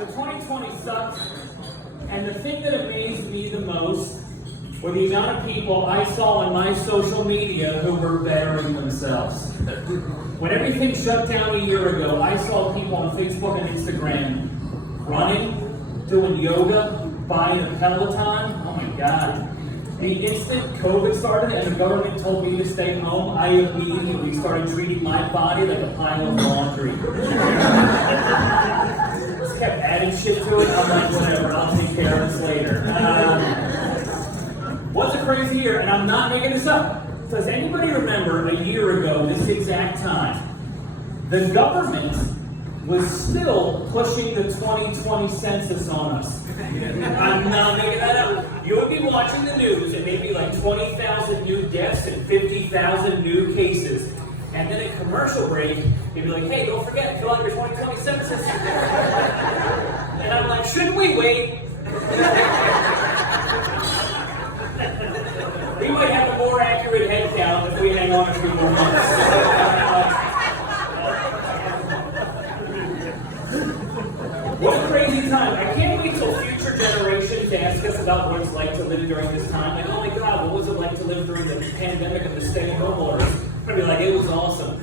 So 2020 sucked, and the thing that amazed me the most were the amount of people I saw on my social media who were bettering themselves. When everything shut down a year ago, I saw people on Facebook and Instagram running, doing yoga, buying a Peloton. Oh my God. The instant COVID started and the government told me to stay home, I immediately started treating my body like a pile of laundry. Just kept adding shit to it. I'm like, whatever, I'll take care of this later. What's a crazy year? And I'm not making this up. Does anybody remember a year ago, this exact time, the government was still pushing the 2020 census on us? I'm not making that up. You would be watching the news and maybe like 20,000 new deaths and 50,000 new cases. And then a commercial break, you'd be like, hey, don't forget, fill out your 2020 census. And I'm like, shouldn't we wait? We might have a more accurate head count if we hang on a few more months. What a crazy time. I can't wait till future generations ask us about what it's like to live during this time. Like, oh my God, what was it like to live during the pandemic and the stay-at-home orders? I'm going to be like, it was awesome.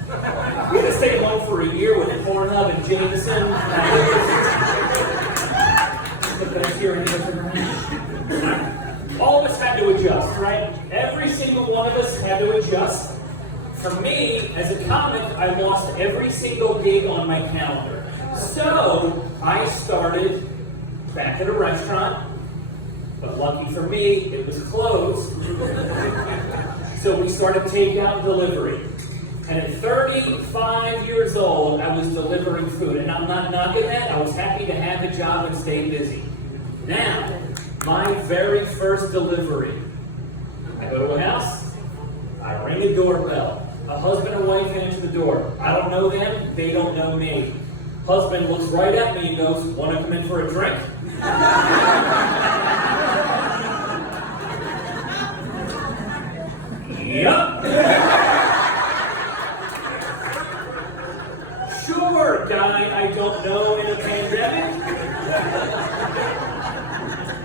We had to stay home for a year with Pornhub and Jameson. The best year in history. All of us had to adjust, right? Every single one of us had to adjust. For me, as a comic, I lost every single gig on my calendar. So, I started back at a restaurant, but lucky for me, it was closed. So we started takeout and delivery. And at 35 years old, I was delivering food. And I'm not knocking that, I was happy to have a job and stay busy. Now, my very first delivery, I go to a house, I ring the doorbell. A husband and wife answer the door. I don't know them, they don't know me. Husband looks right at me and goes, want to come in for a drink? Yup. Sure, guy I don't know in a pandemic.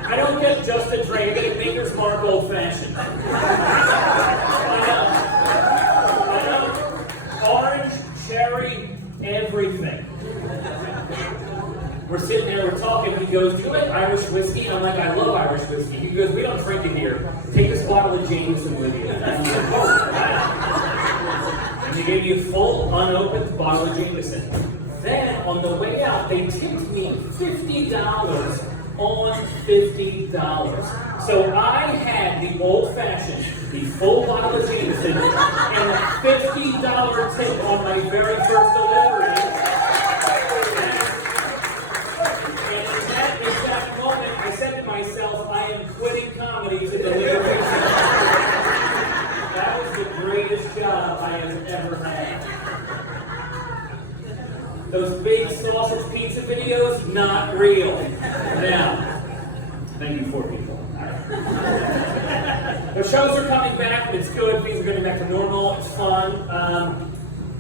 I don't get just a drink, I get a Maker's Mark Old Fashioned. I know. Orange, cherry, everything. We're sitting there, we're talking, he goes, do you like Irish whiskey? I'm like, I love Irish whiskey. He goes, we don't drink it here. Take this bottle of Jameson with you. And I'm like, oh, wow. And he gave me a full, unopened bottle of Jameson. Then, on the way out, they tipped me $50 on $50. So I had the old-fashioned, the full bottle of Jameson, and a $50 tip on my very first delivery. Myself, I am quitting comedy to deliver. That was the greatest job I have ever had. Those big sausage pizza videos, not real. Now, thank you for people. The shows are coming back, and it's good. Things are getting back to normal. It's fun.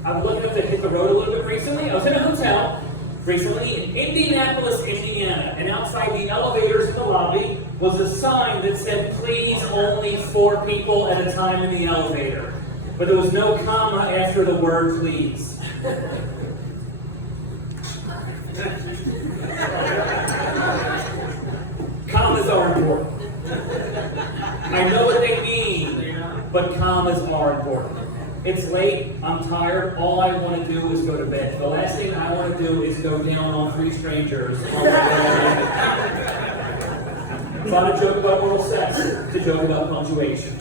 I've looking up to hit the road a little bit recently. I was in a hotel recently in Indianapolis, Indiana, and outside the elevators in the lobby was a sign that said, please, only 4 people at a time in the elevator. But there was no comma after the word please. Commas are important. I know what they mean, but commas are important. It's late, I'm tired, all I want to do is go to bed. The last thing I want to do is go down on 3 strangers. It's not a joke about oral sex, it's a joke about punctuation.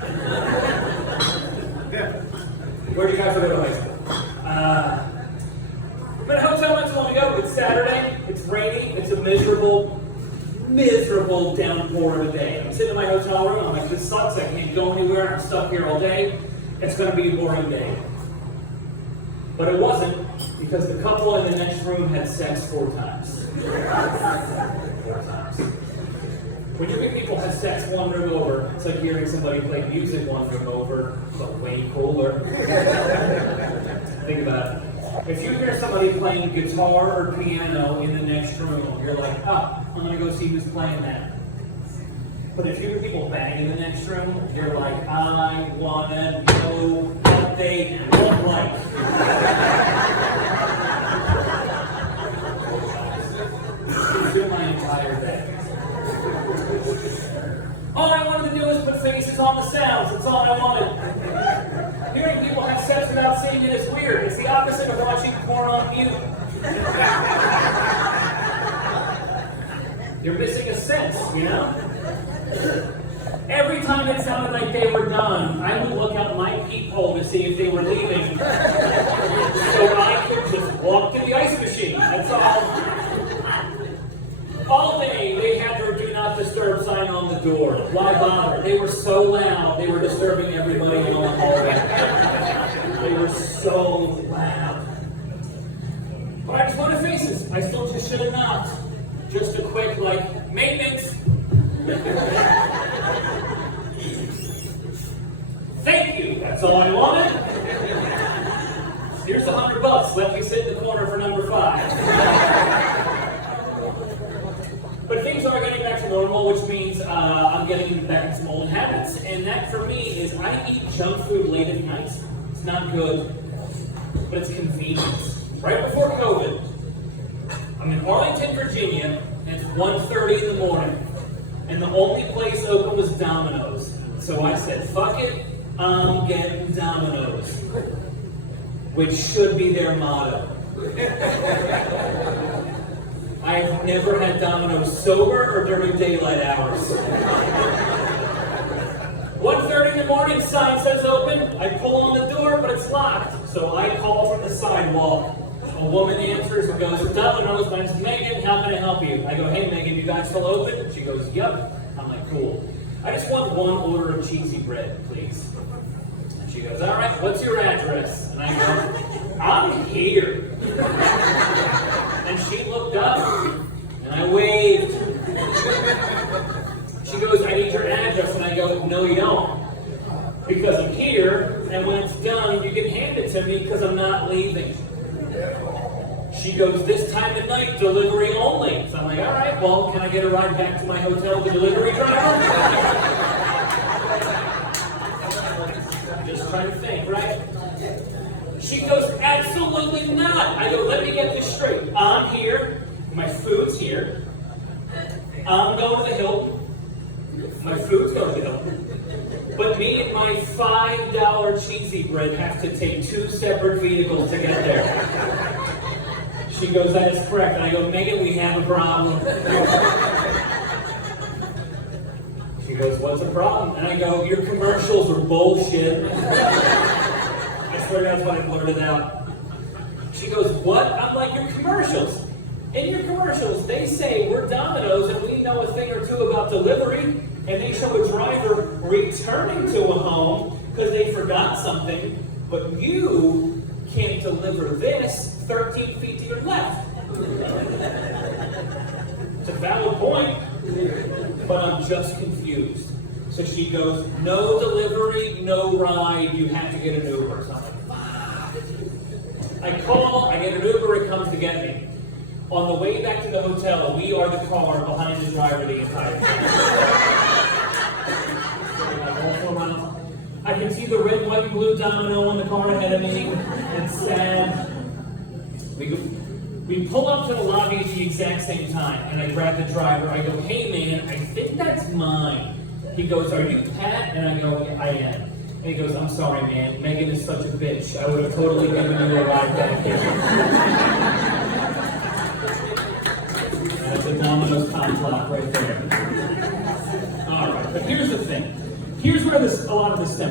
Where do you guys go to high school? I'm in a hotel not too long ago. It's Saturday, it's rainy, it's a miserable downpour of a day. I'm sitting in my hotel room, I'm like, this sucks, I can't go anywhere, I'm stuck here all day. It's going to be a boring day. But it wasn't, because the couple in the next room had sex 4 times. 4 times. When you think people have sex one room over, it's like hearing somebody play music one room over, but way cooler. Think about it. If you hear somebody playing guitar or piano in the next room, you're like, oh, I'm going to go see who's playing that. But if you hear people bang in the next room, you're like, I want to know what they look like. Do my entire day. All I wanted to do was put faces on the sounds. That's all I wanted. Hearing people have sex without seeing it is weird. It's the opposite of watching porn on mute. You're missing a sense, you know? Every time it sounded like they were done, I would look out my peephole to see if they were leaving. So I could just walk to the ice machine. That's all. All day, they had their do not disturb sign on the door. Why bother? They were so loud, they were disturbing everybody in the hallway. They were so loud. But I just wanted faces. I still just should have knocked. Just a quick, like, maintenance. Thank you. That's all I wanted. Here's $100. Let me sit in the corner for number 5. But things are getting back to normal, which means I'm getting back into some old habits. And that for me is I eat junk food late at night. It's not good, but it's convenient. Right before COVID, I'm in Arlington, Virginia, and it's 1:30 in the morning. And the only place open was Domino's. So I said, fuck it, I'm getting Domino's. Which should be their motto. I've never had Domino's sober or during daylight hours. 1:30 in the morning, sign says open. I pull on the door, but it's locked. So I call from the sidewalk. A woman answers and goes, Domino's, my name's Megan, how can I help you? I go, hey Megan, you guys still open? She goes, yep. I'm like, cool. I just want one order of cheesy bread, please. And she goes, all right, what's your address? And I go, I'm here. And she looked up, and I waved. She goes, I need your address. And I go, no you don't. Because I'm here, and when it's done, you can hand it to me because I'm not leaving. She goes, this time of night, delivery only. So I'm like, all right, well, can I get a ride back to my hotel, the delivery driver? Just trying to think, right? She goes, absolutely not. I go, let me get this straight. I'm here, my food's here. I'm going to the Hilton. My food's going to the Hilton. But me and my $5 cheesy bread have to take 2 separate vehicles to get there. She goes, that is correct. And I go, Megan, we have a problem. She goes, what's the problem? And I go, your commercials are bullshit. I swear that's what I blurted out. She goes, what? I'm like, your commercials. In your commercials, they say we're Domino's and we know a thing or two about delivery, and they show a driver returning to a home because they forgot something, but you can't deliver this 13 feet to your left. It's a valid point, but I'm just confused. So she goes, no delivery, no ride, you have to get an Uber. So I'm like, fuck. I call, I get an Uber, it comes to get me. On the way back to the hotel, we are the car behind the driver the entire time. I can see the red, white, and blue domino on the car ahead of me. It's sad. We pull up to the lobby at the exact same time, and I grab the driver. I go, hey man, I think that's mine. He goes, are you Pat? And I go, yeah, I am. And he goes, I'm sorry man, Megan is such a bitch. I would have totally given you a ride back here. That's the Domino's top block right there. All right, but here's the thing. Here's where a lot of this stems